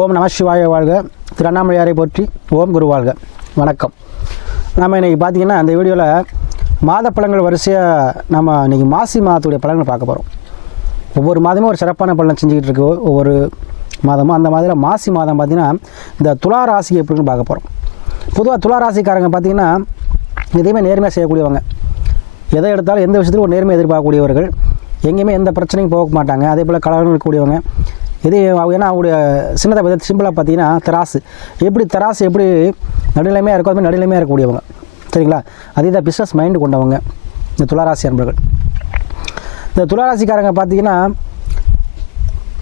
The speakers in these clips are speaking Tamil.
ஓம் நம சிவாய வாழ்க. திரு அண்ணாமலையாரை போற்றி ஓம் குரு வாழ்க. வணக்கம். நம்ம இன்றைக்கி பார்த்தீங்கன்னா அந்த வீடியோவில் மாத பழங்கள் வரிசையாக நம்ம இன்றைக்கி மாசி மாதத்துடைய பலன்கள் பார்க்க போகிறோம் ஒவ்வொரு மாதமும் ஒரு சிறப்பான பலன் செஞ்சுக்கிட்டு இருக்கு. ஒவ்வொரு மாதமும் அந்த மாதிரி மாசி மாதம் பார்த்திங்கன்னா இந்த துலா ராசி எப்படின்னு பார்க்க போகிறோம் பொதுவாக துலா ராசிக்காரங்க பார்த்திங்கன்னா எதையுமே நேர்மையாக செய்யக்கூடியவங்க. எதை எடுத்தாலும் எந்த விஷயத்திலும் ஒரு நேர்மையை எதிர்பார்க்கக்கூடியவர்கள். எங்கேயுமே எந்த பிரச்சனையும் போக மாட்டாங்க. அதே போல் கலகம் இருக்கக்கூடியவங்க. இது அவங்க- ஏன்னா அவங்களுடைய சின்னதை பற்றி சிம்பிளாக பார்த்தீங்கன்னா தராசு. எப்படி தராசு எப்படி நடுநிலைமையாக இருக்கோ அது மாதிரி நடுநிலைமையாக இருக்கக்கூடியவங்க. சரிங்களா? அதே தான் பிஸ்னஸ் மைண்டு கொண்டவங்க இந்த துளாராசி அன்பர்கள். இந்த துளாராசிக்காரங்க பார்த்தீங்கன்னா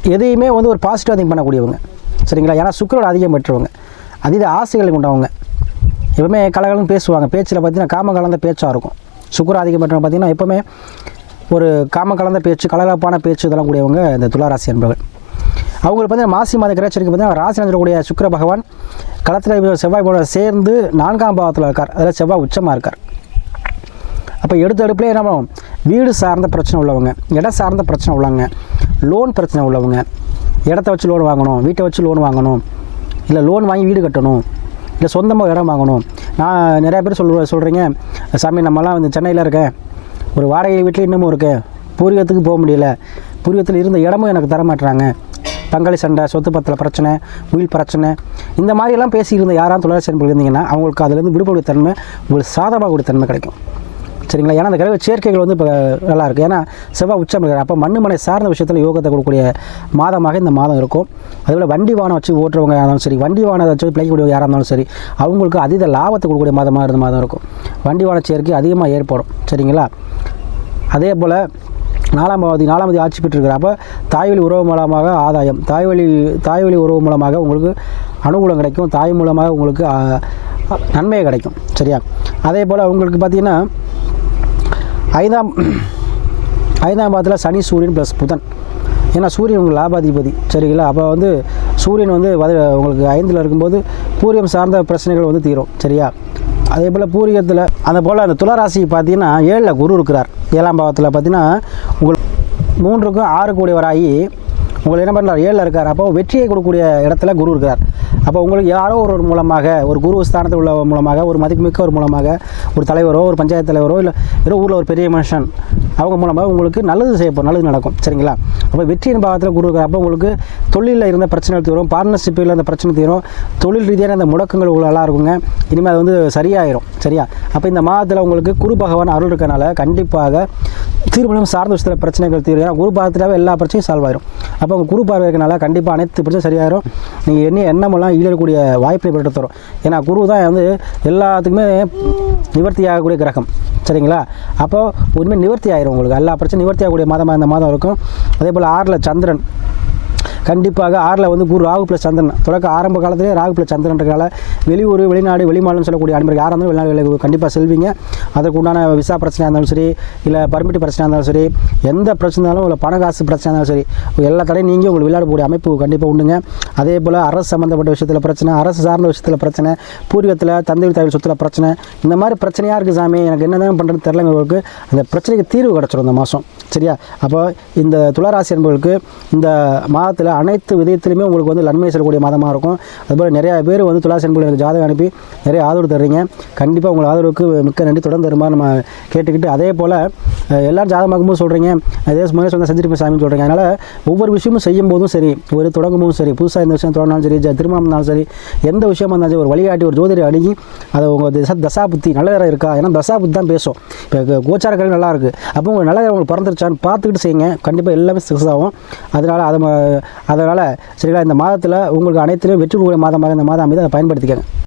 எதையுமே வந்து ஒரு பாசிட்டிவ் திங்க் பண்ணக்கூடியவங்க. சரிங்களா? ஏன்னா சுக்கரோட அதிகம் பெற்றவங்க. அதீத ஆசைகளை கொண்டவங்க. எப்பவுமே கலகலன்னு பேசுவாங்க. பேச்சில் பார்த்தீங்கன்னா காம கலந்த பேச்சாக இருக்கும். சுக்கர அதிகம் பெற்றவங்க பார்த்தீங்கன்னா எப்பவுமே ஒரு காம கலந்த பேச்சு கலகலப்பான பேச்சு இதெல்லாம் கூடியவங்க இந்த துளாராசி என்பவர்கள் அவங்களுக்கு பார்த்தீங்கன்னா மாசி மாத கிரகச்சரிக்கை பார்த்தீங்கன்னா ராசி நந்திரக்கூடிய சுக்கிர பகவான் களத்தில் செவ்வாய் போல சேர்ந்து நான்காம் பாவத்தில் இருக்கார். அதில் செவ்வாய் உச்சமாக இருக்கார். அப்போ எடுத்த எடுப்புலேயே என்ன பண்ணுவோம்? வீடு சார்ந்த பிரச்சனை உள்ளவங்க இடம் சார்ந்த பிரச்சனை உள்ளவங்க லோன் பிரச்சனை உள்ளவங்க இடத்த வச்சு லோன் வாங்கணும் வீட்டை வச்சு லோன் வாங்கணும் இல்லை லோன் வாங்கி வீடு கட்டணும் இல்லை சொந்தமாக இடம் வாங்கணும். நான் நிறையா பேர் சொல்ல சொல்கிறீங்க சாமி நம்மலாம் வந்து சென்னையில் இருக்கேன் ஒரு வாடகை வீட்டில் இன்னமும் இருக்கேன் பூர்வீகத்துக்கு போக முடியல பூர்வீகத்தில் இருந்த இடமும் எனக்கு தர மாட்டுறாங்க பங்காளி சண்டை சொத்து பத்திர பிரச்சனை உயில் பிரச்சனை இந்த மாதிரியெல்லாம் பேசியிருந்த யாராவது தொழிலாளர் செயல்பட்டு இருந்தீங்கன்னா அவங்களுக்கு அதுலேருந்து விடுபடும் தன்மை உங்களுக்கு சாதமாக கூட தன்மை கிடைக்கும். சரிங்களா? ஏன்னா அந்த கிரக சேர்க்கைகள் வந்து இப்போ நல்லாயிருக்கு ஏன்னா செவ்வாய் உச்சம் இருக்கிற அப்போ மண்ணு மனை சார்ந்த விஷயத்தில் யோகத்தை கொடுக்கக்கூடிய மாதமாக இந்த மாதம் இருக்கும். அதுபோல் வண்டி வாகனம் வச்சு ஓட்டுறவங்க இருந்தாலும் சரி வண்டி வாகனம் வச்சு பிழைக்கக்கூடிய யாராக இருந்தாலும் சரி அவங்களுக்கு அதீத லாபத்தை கொடுக்கக்கூடிய மாதமாக இருந்த மாதம் இருக்கும். வண்டி வாகன சேர்க்கை அதிகமாக ஏற்படும். சரிங்களா? அதே போல் நாலாம் பாவதி நாலாம் தேதி ஆட்சி பெற்றிருக்கிற அப்போ தாய்வழி உறவு மூலமாக ஆதாயம். தாய்வழி தாய்வழி உறவு மூலமாக உங்களுக்கு அனுகூலம் கிடைக்கும். தாய் மூலமாக உங்களுக்கு ஆ, நன்மை கிடைக்கும். சரியா? அதே போல் உங்களுக்கு பார்த்தீங்கன்னா ஐந்தாம் ஐந்தாம் பாதத்தில் சனி சூரியன் ப்ளஸ் புதன். ஏன்னா சூரியன் உங்களுக்கு லாபாதிபதி. சரிங்களா? அப்போ வந்து சூரியன் வந்து வத- உங்களுக்கு ஐந்தில் இருக்கும்போது பூரியம் சார்ந்த பிரச்சனைகள் வந்து தீரும். சரியா? அதே போல் பூரிகத்தில் அந்த போல் அந்த துளாராசி பார்த்தீங்கன்னா ஏழில் குரு இருக்கிறார். ஏழாம் பாவத்தில் பார்த்தீங்கன்னா உங்களுக்கு மூன்றுக்கும் ஆறு கூடியவராகி உங்களை என்ன பண்ணுறார் ஏழில் இருக்கார். அப்போ வெற்றியை கொடுக்கக்கூடிய இடத்துல குரு இருக்கிறார். அப்போ உங்களுக்கு யாரோ ஒரு மூலமாக ஒரு குரு ஸ்தானத்தில் உள்ள மூலமாக ஒரு மதிப்புமிக்க ஒரு மூலமாக ஒரு தலைவரோ ஒரு பஞ்சாயத்து தலைவரோ இல்லை ஏதோ ஊரில் ஒரு பெரிய மனுஷன் அவங்க மூலமாக உங்களுக்கு நல்லது செய்யப்படும் நல்லது நடக்கும். சரிங்களா? அப்போ வெற்றியின் பாகத்தில் குரு அப்போ உங்களுக்கு தொழிலில் இருந்த பிரச்சனைகள் தீரும் பார்ட்னர்ஷிப்பில் இருந்த பிரச்சனை தீரும் தொழில் ரீதியான அந்த முடக்கங்கள் உங்களுக்கு நல்லா இருக்குங்க. இனிமேல் அது வந்து சரியாயிரும். சரியா? அப்போ இந்த மாதத்தில் உங்களுக்கு குரு பகவான் அருள் இருக்கனால கண்டிப்பாக திருமணம் சார்ந்த விஷயத்தில் பிரச்சனைகள் தீரும். ஏன்னா குரு பார்த்துட்டாவே எல்லா பிரச்சனையும் சால்வ் ஆயிரும். அப்போ உங்கள் குரு பார்வை இருக்கனால கண்டிப்பாக அனைத்து பிரச்சனையும் சரியாயிரும். நீங்கள் என்ன எண்ணமெல்லாம் ஈழக்கூடிய வாய்ப்பை பெற்று தரும் ஏன்னா குரு தான் வந்து எல்லாத்துக்குமே நிவர்த்தி ஆகக்கூடிய கிரகம். சரிங்களா? அப்போது உண்மை நிவர்த்தி ஆயிரும் உங்களுக்கு. எல்லா பிரச்சனையும் நிவர்த்தி ஆகக்கூடிய மாதமாக இந்த மாதம் இருக்கும். அதே போல் ஆறில் சந்திரன். கண்டிப்பாக ஆறில் வந்து குரு ராகு பிளஸ் சந்திரன். தொடக்க ஆரம்ப காலத்திலே ராகு பிளஸ் சந்திரன்றனால வெளியூர் வெளிநாடு வெளிமாநிலம் சொல்லக்கூடிய அன்பர்கள் யாராக இருந்தாலும் வெளிநாடுகளுக்கு கண்டிப்பாக செல்வீங்க. அதற்கு உண்டான விசா பிரச்சனையாக இருந்தாலும் சரி இல்லை பர்மிட் பிரச்சனையாக இருந்தாலும் சரி எந்த பிரச்சனை இருந்தாலும் இல்லை பண காசு பிரச்சனை இருந்தாலும் சரி எல்லா தடையும் நீங்கள் உங்களுக்கு விளையாட அமைப்பு கண்டிப்பாக உண்டுங்க. அதே போல் அரசு சம்மந்தப்பட்ட விஷயத்தில் பிரச்சனை அரசு சார்ந்த விஷயத்தில் பிரச்சனை பூர்வீகத்தில் தந்தை தாய் சொத்தில் பிரச்சனை இந்த மாதிரி பிரச்சனையாக இருக்குது சாமி. எனக்கு என்ன தான் பண்ணுறது தெரிலங்களுக்கு அந்த பிரச்சனைக்கு தீர்வு கிடச்சிடும் இந்த மாதம் சரியா? அப்போ இந்த துளராசி என்பவர்களுக்கு இந்த மாதத்தில் அனைத்து விதத்திலுமே உங்களுக்கு வந்து நன்மை செல்லக்கூடிய மாதமாக இருக்கும். அதுபோல் நிறையா பேர் வந்து துளாராசி என்பவர்கள் எனக்கு ஜாதகம் அனுப்பி நிறைய ஆதரவு தர்றீங்க. கண்டிப்பாக உங்கள் ஆதரவுக்கு மிக்க நன்றி. தொடர்ந்து தருமா நம்ம கேட்டுக்கிட்டு அதே போல் அஹ், எல்லாரும் ஜாதகம் பார்க்கும்போது சொல்கிறீங்க அதே மாதிரி சொன்ன செஞ்சிருப்பேன் சாமின்னு சொல்கிறீங்க அதனால் ஒவ்வொரு விஷயமும் செய்யும் போதும் சரி ஒரு தொடங்கும் போதும் சரி புதுசாக இந்த விஷயம் தொடங்கினாலும் சரி ஜ- திருமணம் இருந்தாலும் சரி எந்த விஷயமா இருந்தாலும் சரி ஒரு வழிகாட்டி ஒரு ஜோதிடர் அணுகி அதை உங்கள் தசா தசா புத்தி நல்ல நேரம் இருக்கா? ஏன்னா தசா புத்தி தான் பேசும். இப்போ கோச்சார கல்வி நல்லாயிருக்கு அப்போ உங்கள் நல்ல நேரம் உங்களுக்கு பிறந்துருச்சான்னு பார்த்துக்கிட்டு செய்யுங்க. கண்டிப்பாக எல்லாமே சக்ஸஸ் ஆகும். அதனால் அதை ம- அதனால் சரிங்களா இந்த மாதத்தில் உங்களுக்கு அனைத்திலும் வெற்றி கூடிய மாதமாக இந்த மாதம் அமைதி அதை பயன்படுத்திக்கங்க.